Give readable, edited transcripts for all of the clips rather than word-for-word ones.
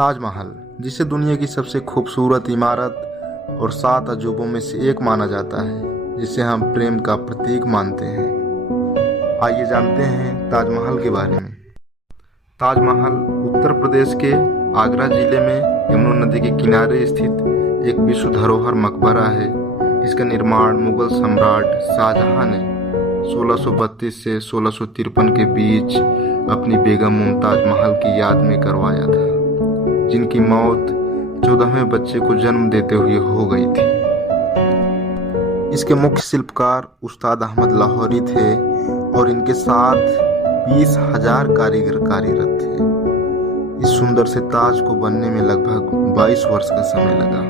ताजमहल, जिसे दुनिया की सबसे खूबसूरत इमारत और 7 अजूबों में से एक माना जाता है, जिसे हम प्रेम का प्रतीक मानते हैं। आइए जानते हैं ताजमहल के बारे में। ताजमहल उत्तर प्रदेश के आगरा जिले में यमुना नदी के किनारे स्थित एक विश्व धरोहर मकबरा है। इसका निर्माण मुगल सम्राट शाहजहां ने 1632 से 1653 के बीच अपनी बेगम मुमताज महल की याद में करवाया था, जिनकी मौत 14वें बच्चे को जन्म देते हुए हो गई थी। इसके मुख्य शिल्पकार उस्ताद अहमद लाहौरी थे और इनके साथ 20,000 कारीगर कार्यरत थे। इस सुंदर से ताज को बनने में लगभग 22 वर्ष का समय लगा।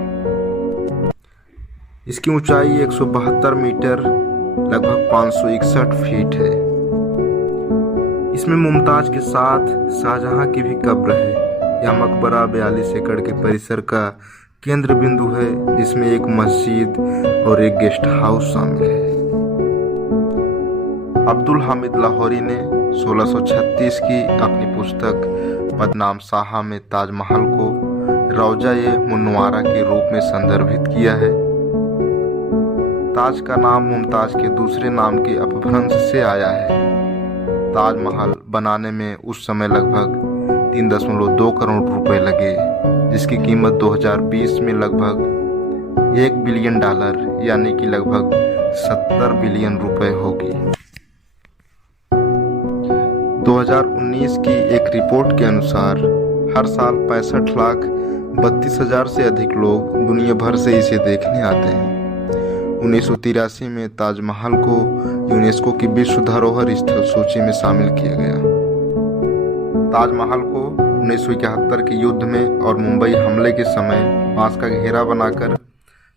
इसकी ऊंचाई 172 मीटर लगभग 561 फीट है। इसमें मुमताज के साथ शाहजहां की भी कब्र है। यह मकबरा 42 एकड़ के परिसर का केंद्र बिंदु है, जिसमें एक मस्जिद और एक गेस्ट हाउस शामिल है। अब्दुल हामिद लाहौरी ने 1636 की अपनी पुस्तक बदनाम शाह में ताजमहल को रौजा-ए मुनव्वरा के रूप में संदर्भित किया है। ताज का नाम मुमताज के दूसरे नाम के अपभ्रंश से आया है। ताजमहल बनाने में उस समय लगभग 3.2 करोड़ रुपए लगे, जिसकी कीमत 2020 में लगभग $1 बिलियन यानी कि लगभग 70 बिलियन रुपए होगी। 2019 की एक रिपोर्ट के अनुसार हर साल 65,32,000 से अधिक लोग दुनिया भर से इसे देखने आते हैं। 1983 में ताजमहल को यूनेस्को की विश्व धरोहर स्थल सूची में शामिल किया गया। ताजमहल को 1971 के युद्ध में और मुंबई हमले के समय बांस का घेरा बनाकर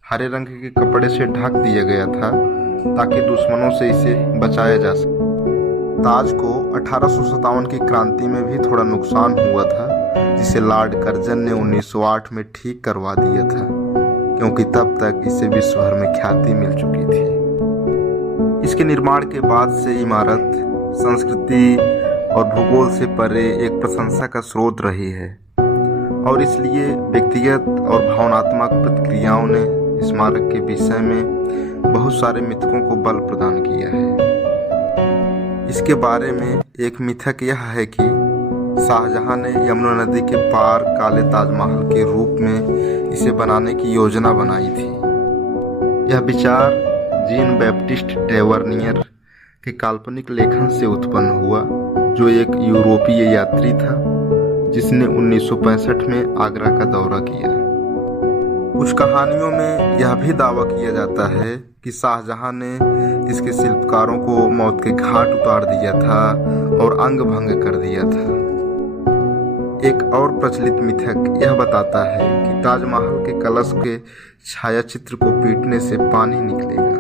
हरे रंग के कपड़े से ढक दिया गया था, ताकि दुश्मनों से इसे बचाया जा सके। ताज को 1857 की क्रांति में भी थोड़ा नुकसान हुआ था, जिसे लॉर्ड कर्जन ने 1908 में ठीक करवा दिया था, क्योंकि तब तक इसे विश्व भर में ख्याति मिल चुकी थी। इसके निर्माण के बाद से इमारत संस्कृति और भूगोल से परे एक प्रशंसा का स्रोत रही है, और इसलिए व्यक्तिगत और भावनात्मक प्रतिक्रियाओं ने स्मारक के विषय में बहुत सारे मिथकों को बल प्रदान किया है। इसके बारे में एक मिथक यह है कि शाहजहां ने यमुना नदी के पार काले ताजमहल के रूप में इसे बनाने की योजना बनाई थी। यह विचार जीन बैप्टिस्ट टेवर्नियर के काल्पनिक लेखन से उत्पन्न हुआ, जो एक यूरोपीय यात्री था जिसने 1965 में आगरा का दौरा किया। कुछ कहानियों में यह भी दावा किया जाता है कि शाहजहां ने इसके शिल्पकारों को मौत के घाट उतार दिया था और अंग भंग कर दिया था। एक और प्रचलित मिथक यह बताता है कि ताजमहल के कलश के छायाचित्र को पीटने से पानी निकलेगा।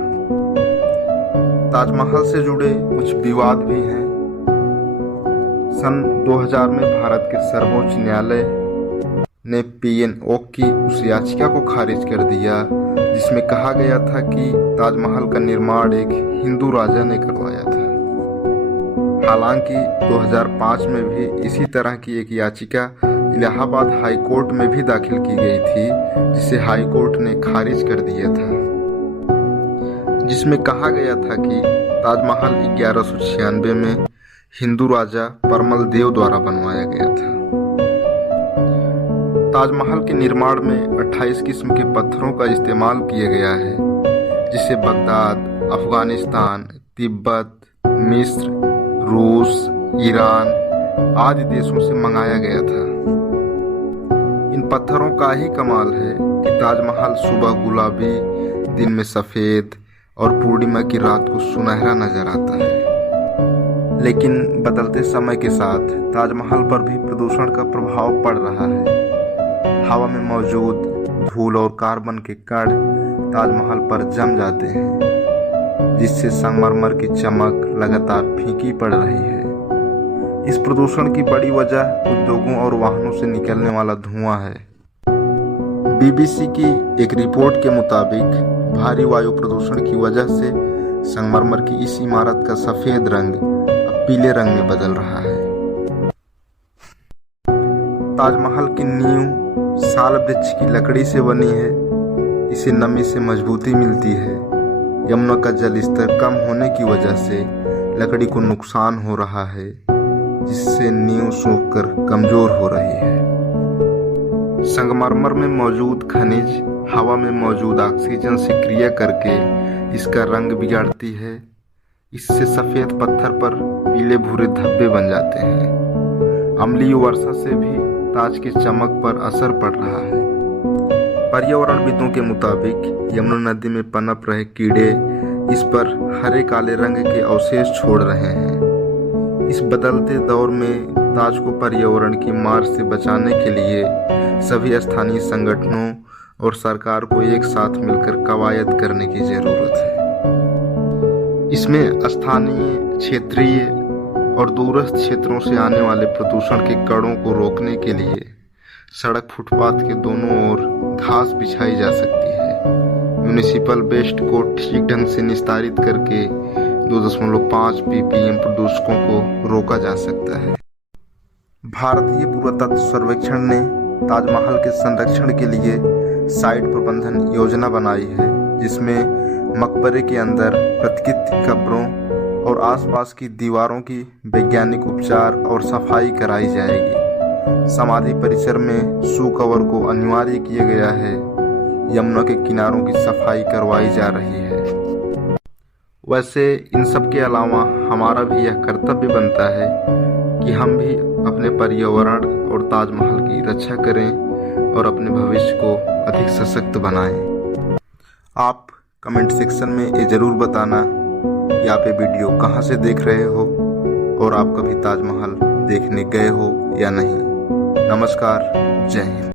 ताजमहल से जुड़े कुछ विवाद भी हैं। सन 2000 में भारत के सर्वोच्च न्यायालय ने PNO की उस याचिका को खारिज कर दिया, जिसमें कहा गया था कि ताजमहल का निर्माण एक हिंदू राजा ने करवाया था। हालांकि 2005 में भी इसी तरह की एक याचिका इलाहाबाद हाई कोर्ट में भी दाखिल की गई थी, जिसे हाई कोर्ट ने खारिज कर दिया था, जिसमें कहा गया था कि ताजमहल 1196 में हिंदू राजा परमल देव द्वारा बनवाया गया था। ताजमहल के निर्माण में 28 किस्म के पत्थरों का इस्तेमाल किया गया है, जिसे बगदाद, अफगानिस्तान, तिब्बत, मिस्र, रूस, ईरान आदि देशों से मंगाया गया था। इन पत्थरों का ही कमाल है कि ताजमहल सुबह गुलाबी, दिन में सफ़ेद और पूर्णिमा की रात को सुनहरा नजर आता है। लेकिन बदलते समय के साथ ताजमहल पर भी प्रदूषण का प्रभाव पड़ रहा है। हवा में मौजूद धूल और कार्बन के कण ताजमहल पर जम जाते हैं, जिससे संगमरमर की चमक लगातार फीकी पड़ रही है। इस प्रदूषण की बड़ी वजह उद्योगों और वाहनों से निकलने वाला धुआं है। BBC की एक रिपोर्ट के मुताबिक भारी वायु प्रदूषण की वजह से संगमरमर की इस इमारत का सफेद रंग अब पीले रंग में बदल रहा है। ताजमहल की नींव साल वृक्ष की लकड़ी से बनी है। इसे नमी से मजबूती मिलती है। यमुना का जल स्तर कम होने की वजह से लकड़ी को नुकसान हो रहा है, जिससे नींव सूखकर कमजोर हो रही है। संगमरमर में मौजूद खनिज हवा में मौजूद ऑक्सीजन से क्रिया करके इसका रंग बिगाड़ती है। इससे सफेद पत्थर पर पीले भूरे धब्बे बन जाते हैं। अम्लीय वर्षा से भी ताज की चमक पर असर पड़ रहा है। पर्यावरणविदों के मुताबिक यमुना नदी में पनप रहे कीड़े इस पर हरे काले रंग के अवशेष छोड़ रहे हैं। इस बदलते दौर में ताज को पर्यावरण की मार से बचाने के लिए सभी स्थानीय संगठनों और सरकार को एक साथ मिलकर कवायद करने की जरूरत है। इसमें स्थानीय, क्षेत्रीय और दूरस्थ क्षेत्रों से आने वाले प्रदूषण के कणों को रोकने के लिए सड़क फुटपाथ के दोनों ओर घास बिछाई जा सकती है। म्यूनिसिपल वेस्ट को ठीक ढंग से निस्तारित करके 2.5 ppm प्रदूषकों को रोका जा सकता है। भारतीय पुरातत्व सर्वेक्षण ने ताजमहल के संरक्षण के लिए साइट प्रबंधन योजना बनाई है, जिसमें मकबरे के अंदर प्रतिकृति कब्रों और आसपास की दीवारों की वैज्ञानिक उपचार और सफाई कराई जाएगी। समाधि परिसर में शू कवर को अनिवार्य किया गया है। यमुना के किनारों की सफाई करवाई जा रही है। वैसे इन सब के अलावा हमारा भी यह कर्तव्य बनता है कि हम भी अपने पर्यावरण और ताजमहल की रक्षा करें और अपने भविष्य को अधिक सशक्त बनाएं। आप कमेंट सेक्शन में ये ज़रूर बताना कि आप ये वीडियो कहाँ से देख रहे हो और आप कभी ताजमहल देखने गए हो या नहीं। नमस्कार, जय हिंद।